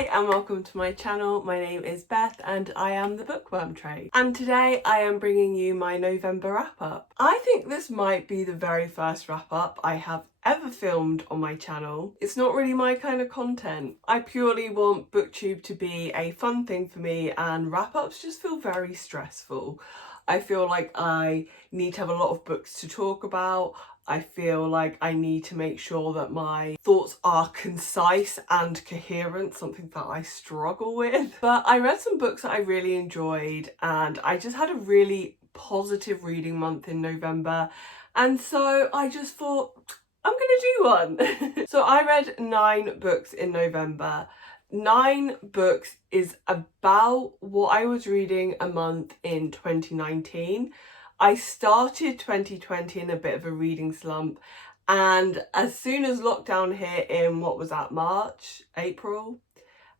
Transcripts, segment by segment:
Hi and welcome to my channel. My name is Beth and I am the Bookworm Tray. And today I am bringing you my November wrap up. I think this might be the very first wrap up I have ever filmed on my channel. It's not really my kind of content. I purely want BookTube to be a fun thing for me, and wrap ups just feel very stressful. I feel like I need to have a lot of books to talk about. I feel like I need to make sure that my thoughts are concise and coherent, something that I struggle with. But I read some books that I really enjoyed, and I just had a really positive reading month in November. And so I just thought, I'm gonna do one. So I read 9 books in November. 9 books is about what I was reading a month in 2019. I started 2020 in a bit of a reading slump, and as soon as lockdown hit in, what was that, March, April?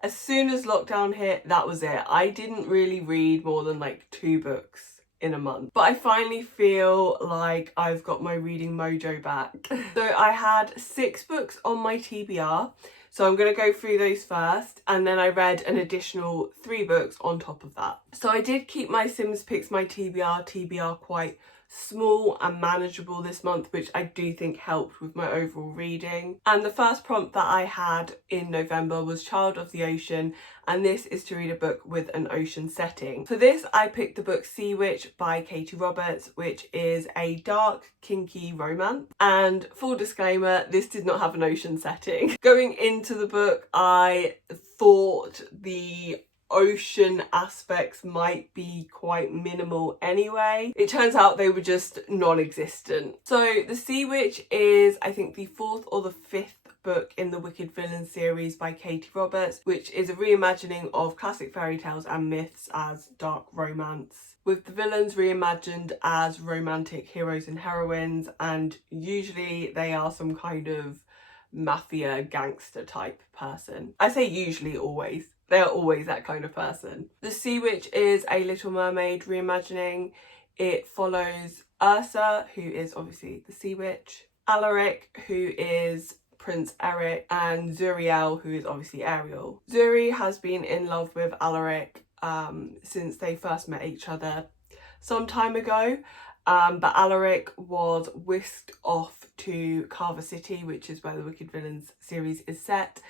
As soon as lockdown hit, that was it. I didn't really read more than like 2 books in a month. But I finally feel like I've got my reading mojo back. So I had 6 books on my TBR. So I'm going to go through those first, and then I read an additional 3 books on top of that. So I did keep my Sims Picks, my TBR quite small and manageable this month, which I do think helped with my overall reading. And the first prompt that I had in November was Child of the Ocean, and this is to read a book with an ocean setting. For this, I picked the book Sea Witch by Katee Roberts, which is a dark, kinky romance. And full disclaimer, this did not have an ocean setting. Going into the book, I thought the ocean aspects might be quite minimal anyway. It turns out they were just non-existent. So The Sea Witch is, I think, the 4th or the 5th book in the Wicked Villains series by Katee Roberts, which is a reimagining of classic fairy tales and myths as dark romance, with the villains reimagined as romantic heroes and heroines, and usually they are some kind of mafia gangster type person. I say usually, always. They are always that kind of person. The Sea Witch is a Little Mermaid reimagining. It follows Ursa, who is obviously the Sea Witch, Alaric, who is Prince Eric, and Zuriel, who is obviously Ariel. Zuri has been in love with Alaric since they first met each other some time ago. But Alaric was whisked off to Carver City, which is where the Wicked Villains series is set,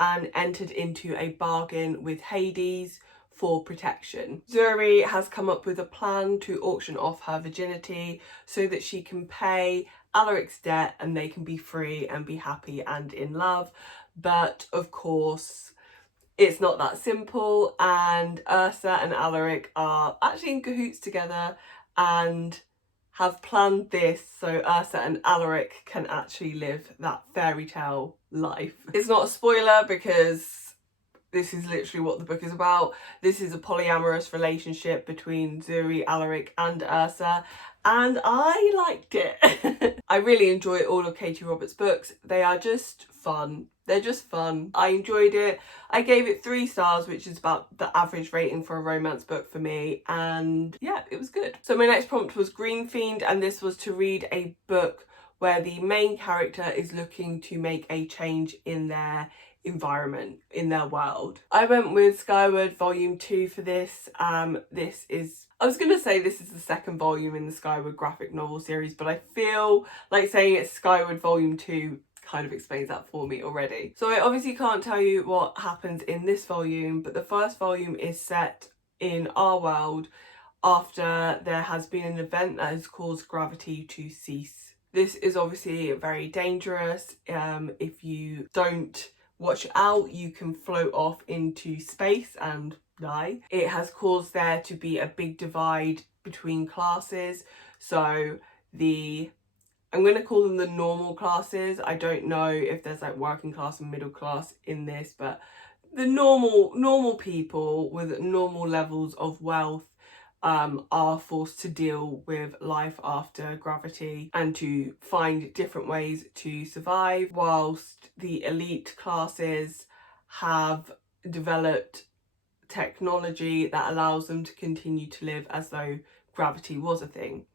and entered into a bargain with Hades for protection. Zuri has come up with a plan to auction off her virginity so that she can pay Alaric's debt and they can be free and be happy and in love. But of course, it's not that simple, and Ursa and Alaric are actually in cahoots together and have planned this so Ursa and Alaric can actually live that fairy tale life. It's not a spoiler because this is literally what the book is about. This is a polyamorous relationship between Zuri, Alaric and Ursa, and I liked it. I really enjoy all of Katee Roberts' books. They are just fun. They're just fun. I enjoyed it. I gave it 3 stars, which is about the average rating for a romance book for me. And yeah, it was good. So my next prompt was Green Fiend, and this was to read a book where the main character is looking to make a change in their environment, in their world. I went with Skyward Volume 2 for this. This is, I was going to say this is the 2nd volume in the Skyward graphic novel series, but I feel like saying it's Skyward Volume 2 kind of explains that for me already. So I obviously can't tell you what happens in this volume, but the first volume is set in our world after there has been an event that has caused gravity to cease. This is obviously very dangerous. If you don't watch out, you can float off into space and die. It has caused there to be a big divide between classes. So I'm going to call them the normal classes. I don't know if there's like working class and middle class in this, but the normal people with normal levels of wealth are forced to deal with life after gravity and to find different ways to survive, whilst the elite classes have developed technology that allows them to continue to live as though gravity was a thing.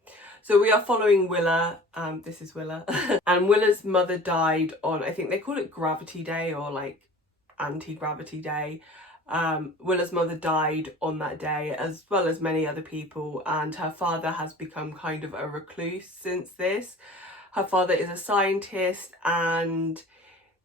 So we are following Willa, this is Willa, and Willa's mother died on, I think they call it Gravity Day or like anti-gravity day. Willa's mother died on that day, as well as many other people, and her father has become kind of a recluse since this. Her father is a scientist and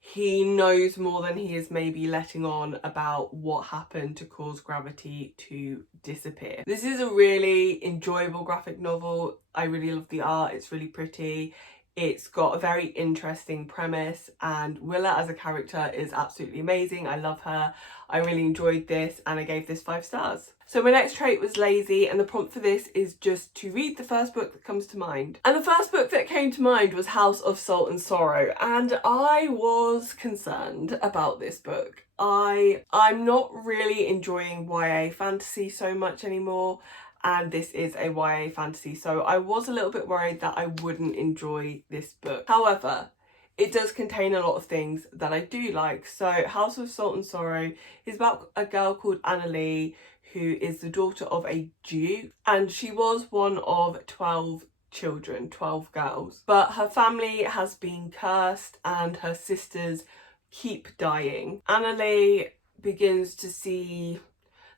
he knows more than he is maybe letting on about what happened to cause gravity to disappear. This is a really enjoyable graphic novel. I really love the art, it's really pretty. It's got a very interesting premise and Willa as a character is absolutely amazing. I love her. I really enjoyed this and I gave this 5 stars. So my next trait was lazy, and the prompt for this is just to read the first book that comes to mind. And the first book that came to mind was House of Salt and Sorrow, and I was concerned about this book. I'm not really enjoying YA fantasy so much anymore, and this is a YA fantasy, so I was a little bit worried that I wouldn't enjoy this book. However, it does contain a lot of things that I do like. So House of Salt and Sorrow is about a girl called Annalee who is the daughter of a Duke, and she was one of 12 children, 12 girls. But her family has been cursed and her sisters keep dying. Annalee begins to see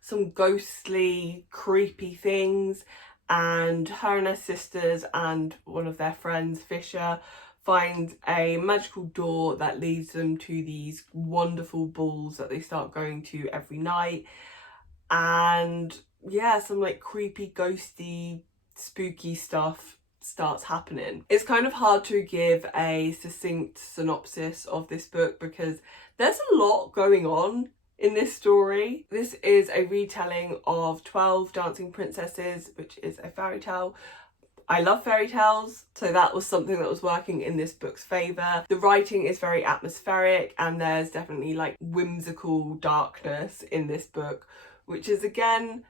some ghostly, creepy things, and her and her sisters and one of their friends, Fisher, find a magical door that leads them to these wonderful balls that they start going to every night. And yeah, some like creepy, ghosty, spooky stuff starts happening. It's kind of hard to give a succinct synopsis of this book because there's a lot going on in this story. This is a retelling of 12 Dancing Princesses, which is a fairy tale. I love fairy tales, so that was something that was working in this book's favour. The writing is very atmospheric and there's definitely like whimsical darkness in this book, which is again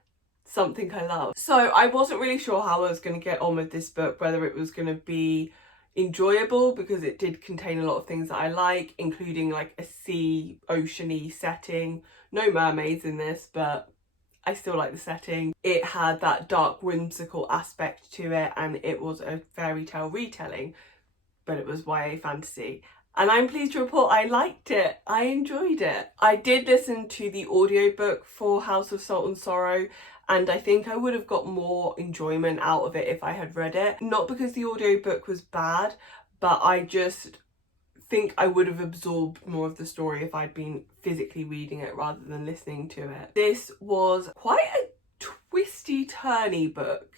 something I love. So I wasn't really sure how I was going to get on with this book, whether it was going to be enjoyable because it did contain a lot of things that I like, including like a sea, oceany setting. No mermaids in this, but I still like the setting. It had that dark whimsical aspect to it and it was a fairy tale retelling, but it was YA fantasy. And I'm pleased to report I liked it. I enjoyed it. I did listen to the audiobook for House of Salt and Sorrow, and I think I would have got more enjoyment out of it if I had read it. Not because the audiobook was bad, but I just think I would have absorbed more of the story if I'd been physically reading it rather than listening to it. This was quite a twisty turny book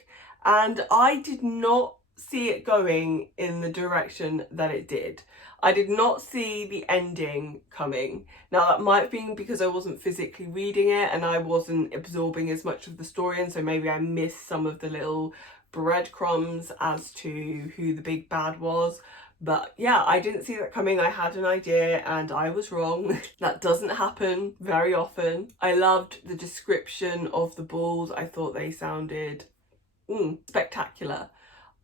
and I did not see it going in the direction that it did. I did not see the ending coming. Now that might have been because I wasn't physically reading it and I wasn't absorbing as much of the story, and so maybe I missed some of the little breadcrumbs as to who the big bad was. But yeah, I didn't see that coming. I had an idea and I was wrong. That doesn't happen very often. I loved the description of the balls. I thought they sounded spectacular.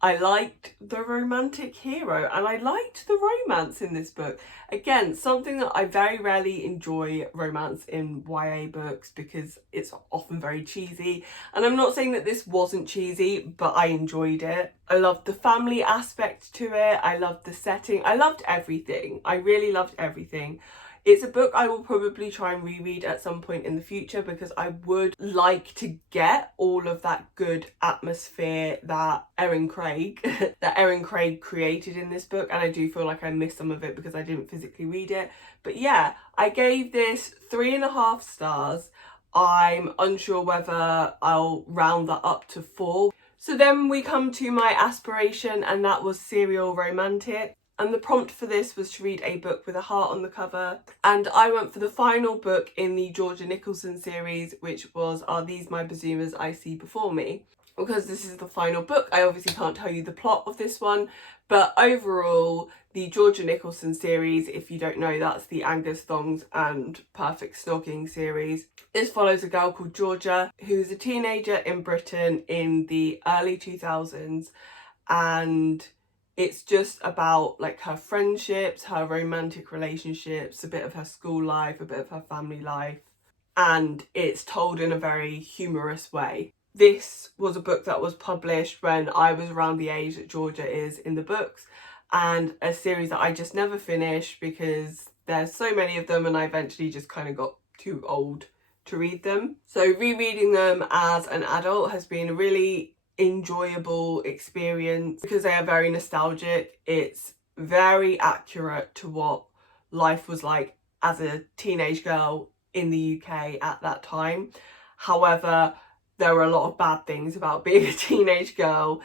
I liked the romantic hero and I liked the romance in this book. Again, something that I very rarely enjoy romance in YA books because it's often very cheesy. And I'm not saying that this wasn't cheesy, but I enjoyed it. I loved the family aspect to it. I loved the setting. I loved everything. I really loved everything. It's a book I will probably try and reread at some point in the future because I would like to get all of that good atmosphere that Erin Craig created in this book, and I do feel like I missed some of it because I didn't physically read it. But yeah, I gave this 3.5 stars. I'm unsure whether I'll round that up to 4. So then we come to my aspiration, and that was serial romantic. And the prompt for this was to read a book with a heart on the cover. And I went for the final book in the Georgia Nicholson series, which was Are These My Basoomas I See Before Me? Because this is the final book, I obviously can't tell you the plot of this one. But overall, the Georgia Nicholson series, if you don't know, that's the Angus Thongs and Perfect Snogging series. This follows a girl called Georgia, who's a teenager in Britain in the early 2000s. And it's just about like her friendships, her romantic relationships, a bit of her school life, a bit of her family life, and it's told in a very humorous way. This was a book that was published when I was around the age that Georgia is in the books, and a series that I just never finished because there's so many of them and I eventually just kind of got too old to read them. So rereading them as an adult has been a really enjoyable experience because they are very nostalgic. It's very accurate to what life was like as a teenage girl in the UK at that time. However, there were a lot of bad things about being a teenage girl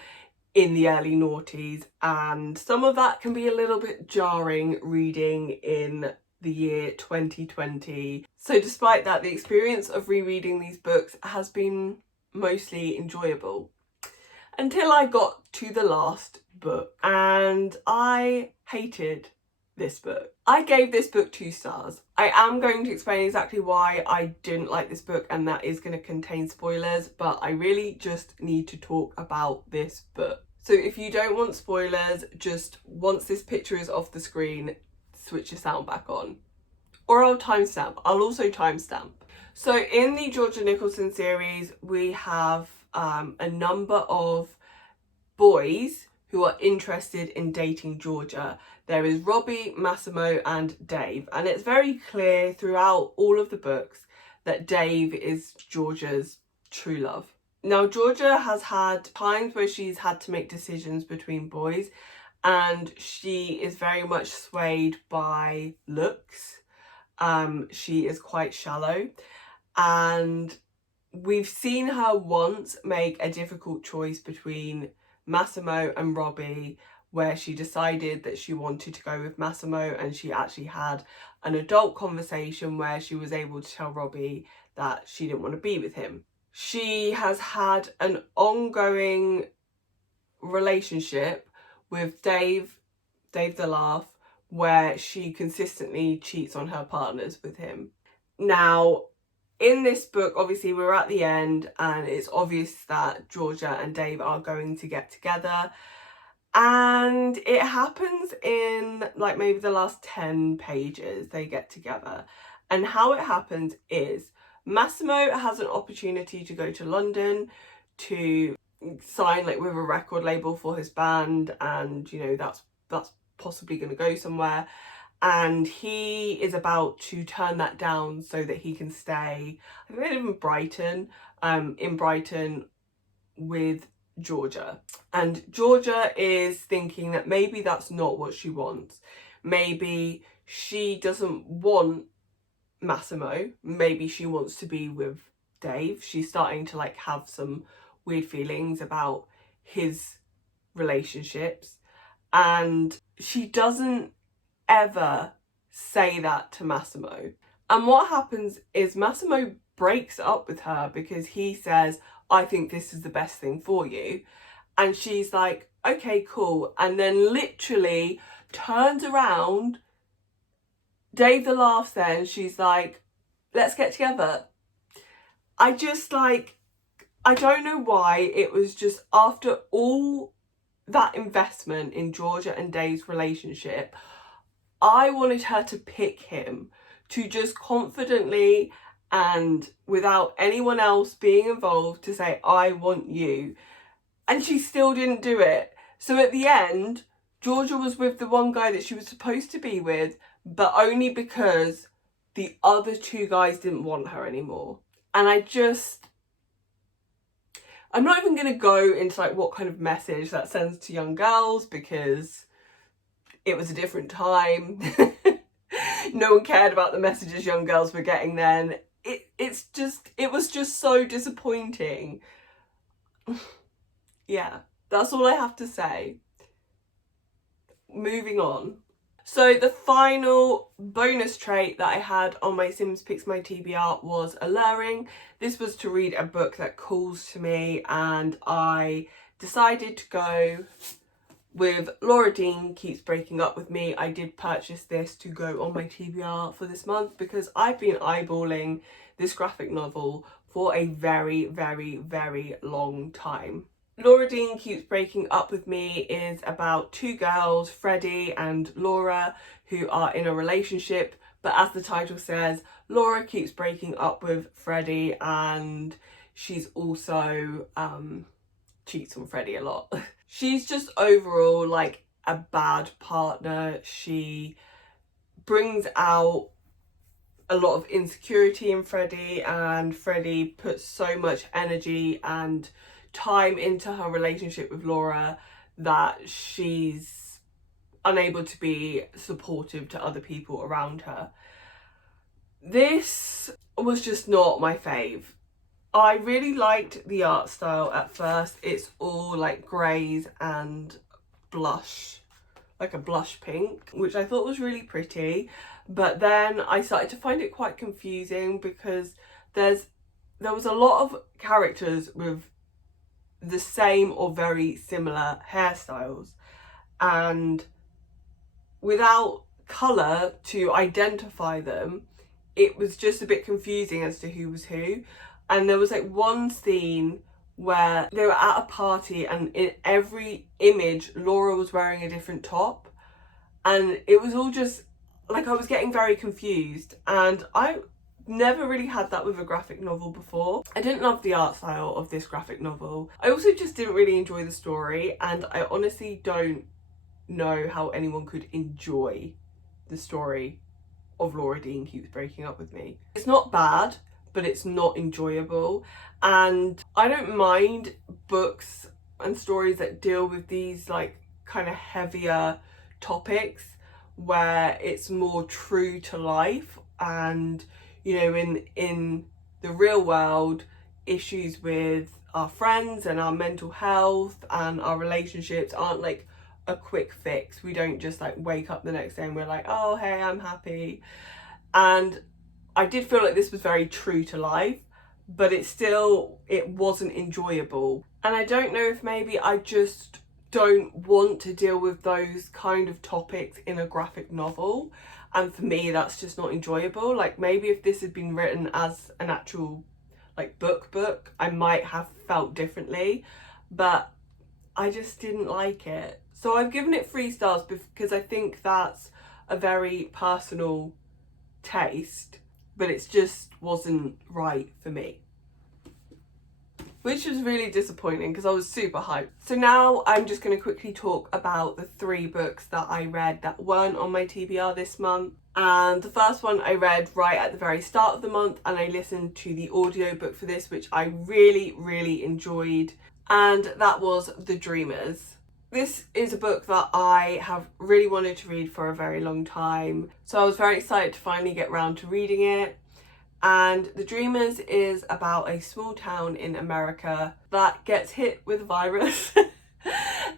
in the early noughties, and some of that can be a little bit jarring reading in the year 2020. So despite that, the experience of rereading these books has been mostly enjoyable until I got to the last book, and I hated this book. I gave this book 2 stars. I am going to explain exactly why I didn't like this book, and that is going to contain spoilers, but I really just need to talk about this book. So if you don't want spoilers, just once this picture is off the screen, switch your sound back on. Or I'll timestamp. I'll also timestamp. So in the Georgia Nicholson series, we have a number of boys who are interested in dating Georgia. There is Robbie, Massimo and Dave, and it's very clear throughout all of the books that Dave is Georgia's true love. Now Georgia has had times where she's had to make decisions between boys, and she is very much swayed by looks. She is quite shallow, and we've seen her once make a difficult choice between Massimo and Robbie, where she decided that she wanted to go with Massimo, and she actually had an adult conversation where she was able to tell Robbie that she didn't want to be with him. She has had an ongoing relationship with Dave the Laugh, where she consistently cheats on her partners with him. Now, in this book, obviously we're at the end and it's obvious that Georgia and Dave are going to get together, and it happens in like maybe the last 10 pages they get together. And how it happens is Massimo has an opportunity to go to London to sign like with a record label for his band, and you know that's possibly going to go somewhere, and he is about to turn that down so that he can stay, I think they live in Brighton with Georgia. And Georgia is thinking that maybe that's not what she wants. Maybe she doesn't want Massimo, maybe she wants to be with Dave. She's starting to like have some weird feelings about his relationships, and she doesn't ever say that to Massimo. And what happens is Massimo breaks up with her because he says, I think this is the best thing for you. And she's like, okay, cool. And then literally turns around, Dave the Laughs there, and she's like, let's get together. I don't know why it was just after all that investment in Georgia and Dave's relationship, I wanted her to pick him, to just confidently and without anyone else being involved to say, I want you. And she still didn't do it. So at the end, Georgia was with the one guy that she was supposed to be with, but only because the other 2 guys didn't want her anymore. And I'm not even going to go into like what kind of message that sends to young girls, because it was a different time. No one cared about the messages young girls were getting then. It was just so disappointing. Yeah, that's all I have to say. Moving on. So the final bonus trait that I had on my Sims Picks My TBR was alluring. This was to read a book that calls to me, and I decided to go with Laura Dean Keeps Breaking Up With Me. I did purchase this to go on my TBR for this month because I've been eyeballing this graphic novel for a very, very, very long time. Laura Dean Keeps Breaking Up With Me is about 2 girls, Freddie and Laura, who are in a relationship, but as the title says, Laura keeps breaking up with Freddie, and she's also cheats on Freddie a lot. She's just overall like a bad partner. She brings out a lot of insecurity in Freddie, and Freddie puts so much energy and time into her relationship with Laura that she's unable to be supportive to other people around her. This was just not my fave. I really liked the art style at first. It's all like greys and blush, like a blush pink, which I thought was really pretty. But then I started to find it quite confusing because there was a lot of characters with the same or very similar hairstyles, and without colour to identify them, it was just a bit confusing as to who was who. And there was like one scene where they were at a party, and in every image Laura was wearing a different top, and it was all just like, I was getting very confused, and I never really had that with a graphic novel before. I didn't love the art style of this graphic novel. I also just didn't really enjoy the story, and I honestly don't know how anyone could enjoy the story of Laura Dean keeps breaking up with me. It's not bad, but it's not enjoyable. And I don't mind books and stories that deal with these like kind of heavier topics where it's more true to life, and you know, in the real world, issues with our friends and our mental health and our relationships aren't like a quick fix. We don't just like wake up the next day and we're like, oh hey, I'm happy. And I did feel like this was very true to life, but it wasn't enjoyable. And I don't know if maybe I just don't want to deal with those kind of topics in a graphic novel, and for me that's just not enjoyable. Like, maybe if this had been written as an actual like book, I might have felt differently, but I just didn't like it. So I've given it 3 stars because I think that's a very personal taste, but it just wasn't right for me, which was really disappointing because I was super hyped. So now I'm just going to quickly talk about the 3 books that I read that weren't on my TBR this month. And the first one I read right at the very start of the month, and I listened to the audiobook for this, which I really enjoyed, and that was The Dreamers. This is a book that I have really wanted to read for a very long time, so I was very excited to finally get round to reading it. And The Dreamers is about a small town in America that gets hit with a virus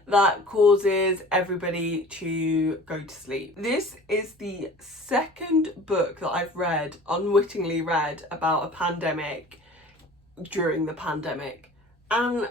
that causes everybody to go to sleep. This is the second book that I've unwittingly read about a pandemic during the pandemic. And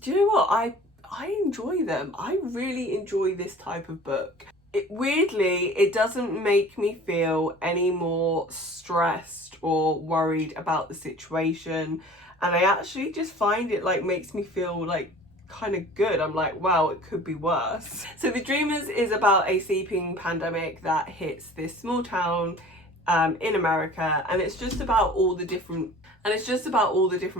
do you know what? I enjoy them. I really enjoy this type of book. Weirdly, it doesn't make me feel any more stressed or worried about the situation, and I actually just find it like makes me feel like kind of good. I'm like, wow, it could be worse. So The Dreamers is about a sleeping pandemic that hits this small town in America, and it's just about all the different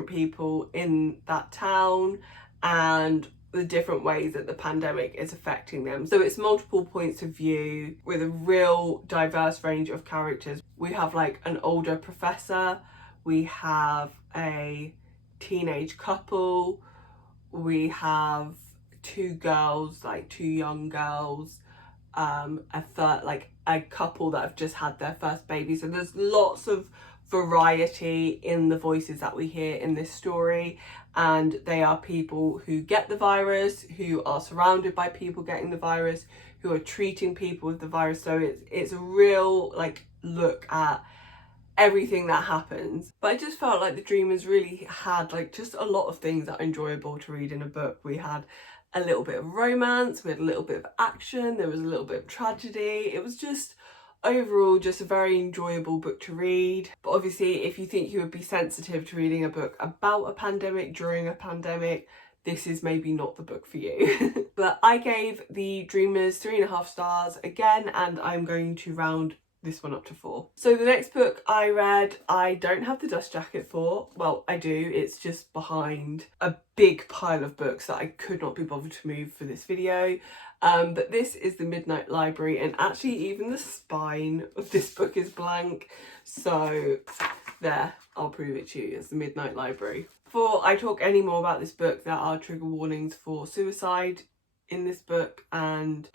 people in that town and the different ways that the pandemic is affecting them. So it's multiple points of view with a real diverse range of characters. We have like an older professor, we have a teenage couple, we have 2 girls, like 2 young girls, a couple that have just had their first baby. So there's lots of variety in the voices that we hear in this story, and they are people who get the virus, who are surrounded by people getting the virus, who are treating people with the virus. So it's a real like look at everything that happens. But I just felt like The Dreamers really had like just a lot of things that are enjoyable to read in a book. We had a little bit of romance, we had a little bit of action, there was a little bit of tragedy. It was just overall just a very enjoyable book to read. But obviously, if you think you would be sensitive to reading a book about a pandemic during a pandemic, this is maybe not the book for you. But I gave The Dreamers 3.5 stars again, and I'm going to round this one up to 4. So the next book I read, I don't have the dust jacket for. Well, I do, it's just behind a big pile of books that I could not be bothered to move for this video. But this is The Midnight Library, and actually even the spine of this book is blank. So there, I'll prove it to you. It's The Midnight Library. Before I talk any more about this book, there are trigger warnings for suicide in this book, and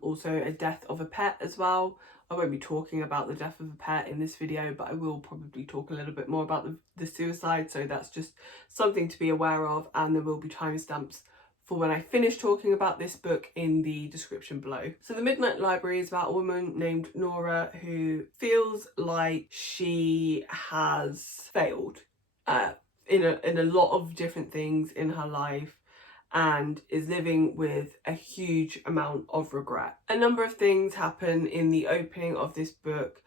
also a death of a pet as well. I won't be talking about the death of a pet in this video, but I will probably talk a little bit more about the suicide, so that's just something to be aware of, and there will be timestamps for when I finish talking about this book in the description below. So The Midnight Library is about a woman named Nora who feels like she has failed in a lot of different things in her life, and is living with a huge amount of regret. A number of things happen in the opening of this book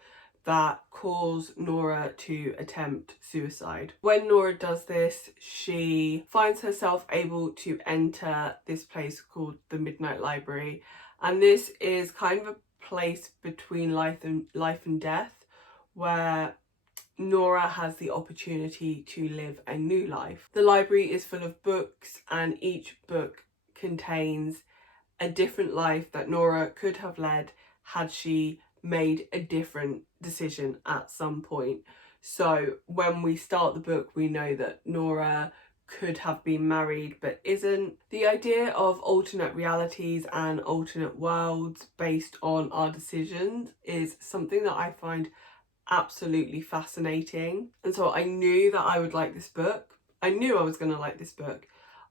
that cause Nora to attempt suicide. When Nora does this, she finds herself able to enter this place called the Midnight Library, and this is kind of a place between life and death, where Nora has the opportunity to live a new life. The library is full of books, and each book contains a different life that Nora could have led had she made a different decision at some point. So when we start the book, we know that Nora could have been married but isn't. The idea of alternate realities and alternate worlds based on our decisions is something that I find absolutely fascinating, and so I knew that I would like this book. I knew I was going to like this book.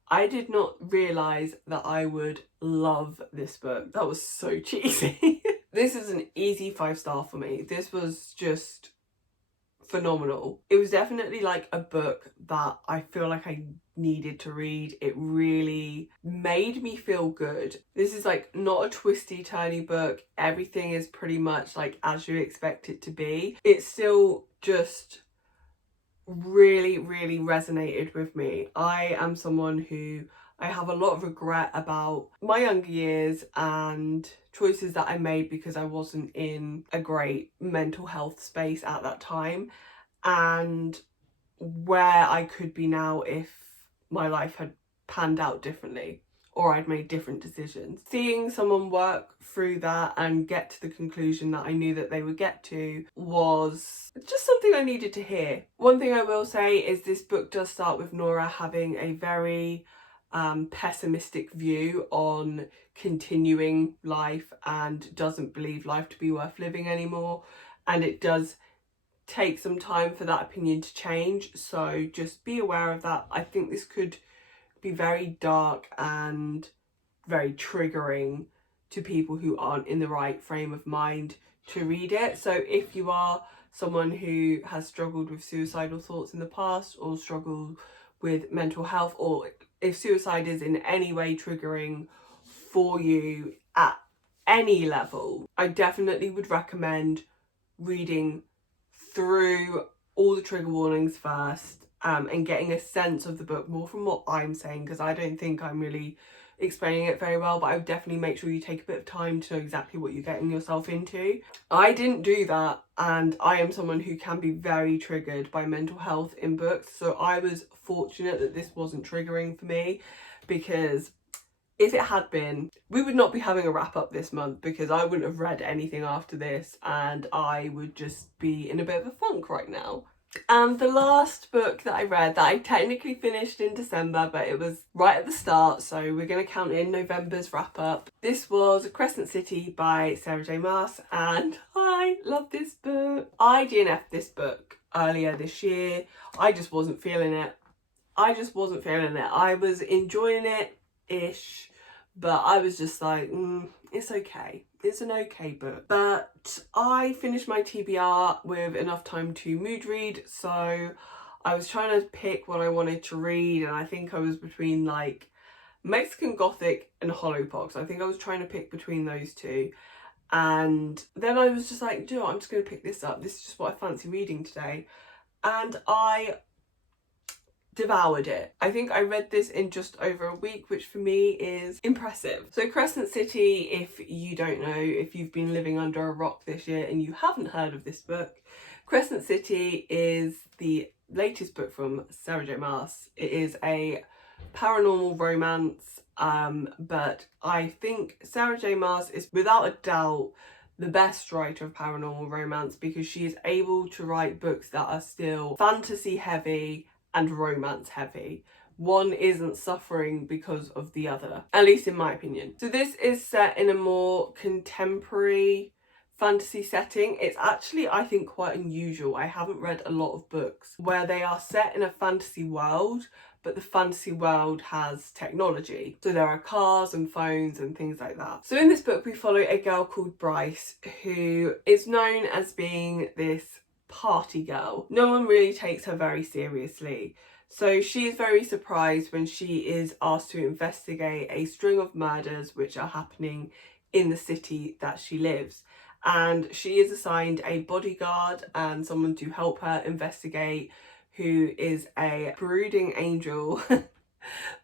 I did not realise that I would love this book. That was so cheesy. This is an easy 5-star for me. This was just phenomenal. It was definitely like a book that I feel like I needed to read. It really made me feel good. This is like not a twisty turny book. Everything is pretty much like as you expect it to be. It still just really resonated with me. I am someone who I have a lot of regret about my younger years and choices that I made because I wasn't in a great mental health space at that time, and where I could be now if my life had panned out differently or I'd made different decisions. Seeing someone work through that and get to the conclusion that I knew that they would get to was just something I needed to hear. One thing I will say is this book does start with Nora having a very pessimistic view on continuing life and doesn't believe life to be worth living anymore, and it does take some time for that opinion to change, so just be aware of that. I think this could be very dark and very triggering to people who aren't in the right frame of mind to read it. So if you are someone who has struggled with suicidal thoughts in the past, or struggle with mental health, or if suicide is in any way triggering for you at any level, I definitely would recommend reading through all the trigger warnings first, and getting a sense of the book more from what I'm saying, because I don't think I'm really explaining it very well, but I would definitely make sure you take a bit of time to know exactly what you're getting yourself into. I didn't do that, and I am someone who can be very triggered by mental health in books, so I was fortunate that this wasn't triggering for me, because if it had been, we would not be having a wrap up this month, because I wouldn't have read anything after this and I would just be in a bit of a funk right now. And the last book that I read, that I technically finished in December, but it was right at the start, so we're going to count in November's wrap up. This was Crescent City by Sarah J Maas, and I love this book. I DNF'd this book earlier this year. I just wasn't feeling it. I was enjoying it-ish, but I was just like, it's okay. It's an okay book. But I finished my TBR with enough time to mood read, so I was trying to pick what I wanted to read, and I think I was between like Mexican Gothic and Hollowpox. I think I was trying to pick between those two, and then I was just like, I'm just going to pick this up. This is just what I fancy reading today, and I devoured it. I think I read this in just over a week, which for me is impressive. So Crescent City, if you don't know, if you've been living under a rock this year and you haven't heard of this book, Crescent City is the latest book from Sarah J Maas. It is a paranormal romance but I think Sarah J Maas is without a doubt the best writer of paranormal romance, because she is able to write books that are still fantasy heavy and romance heavy. One isn't suffering because of the other, at least in my opinion. So this is set in a more contemporary fantasy setting. It's actually, I think, quite unusual. I haven't read a lot of books where they are set in a fantasy world, but the fantasy world has technology. So there are cars and phones and things like that. So in this book we follow a girl called Bryce, who is known as being this party girl. No one really takes her very seriously. So she is very surprised when she is asked to investigate a string of murders which are happening in the city that she lives. And she is assigned a bodyguard and someone to help her investigate, who is a brooding angel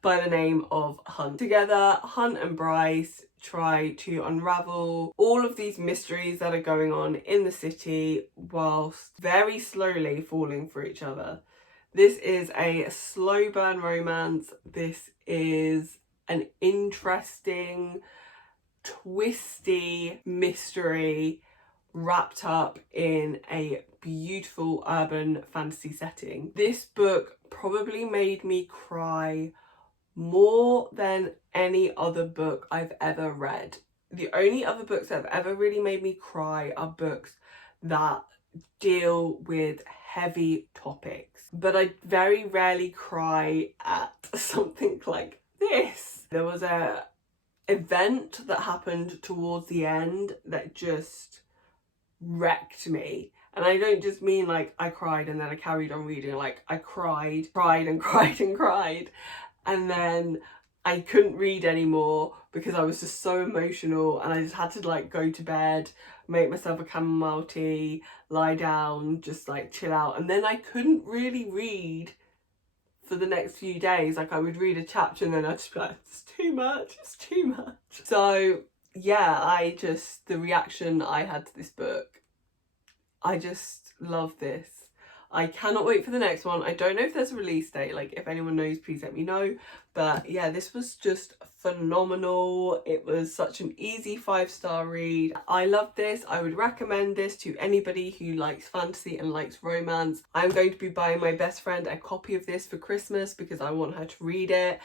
by the name of Hunt. Together, Hunt and Bryce try to unravel all of these mysteries that are going on in the city whilst very slowly falling for each other. This is a slow burn romance. This is an interesting, twisty mystery wrapped up in a beautiful urban fantasy setting. This book probably made me cry more than any other book I've ever read. The only other books that have ever really made me cry are books that deal with heavy topics, but I very rarely cry at something like this. There was a event that happened towards the end that just wrecked me, and I don't just mean like I cried and then I carried on reading. Like I cried and then I couldn't read anymore because I was just so emotional, and I just had to like go to bed, make myself a chamomile tea, lie down, just like chill out, and then I couldn't really read for the next few days. Like I would read a chapter and then I'd just be like, it's too much. So yeah, the reaction I had to this book, I just love this. I cannot wait for the next one. I don't know if there's a release date. Like if anyone knows, please let me know. But yeah, this was just phenomenal. It was such an easy 5-star read. I love this. I would recommend this to anybody who likes fantasy and likes romance. I'm going to be buying my best friend a copy of this for Christmas because I want her to read it.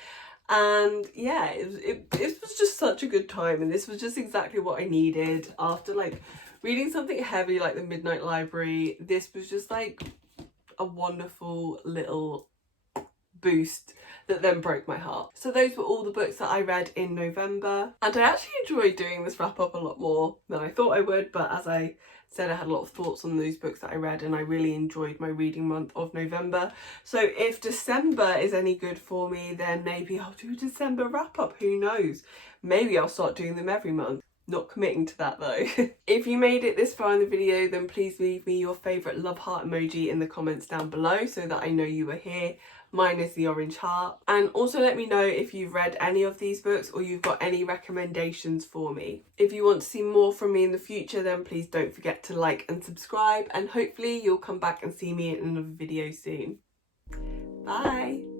And yeah, it was just such a good time, and this was just exactly what I needed after like reading something heavy like The Midnight Library. This was just like a wonderful little boost that then broke my heart. So those were all the books that I read in November, and I actually enjoyed doing this wrap up a lot more than I thought I would, but as I said, I had a lot of thoughts on those books that I read, and I really enjoyed my reading month of November. So if December is any good for me, then maybe I'll do a December wrap up, who knows? Maybe I'll start doing them every month. Not committing to that though. If you made it this far in the video, then please leave me your favourite love heart emoji in the comments down below so that I know you were here. Mine is the orange heart. And also let me know if you've read any of these books or you've got any recommendations for me. If you want to see more from me in the future, then please don't forget to like and subscribe, and hopefully you'll come back and see me in another video soon. Bye!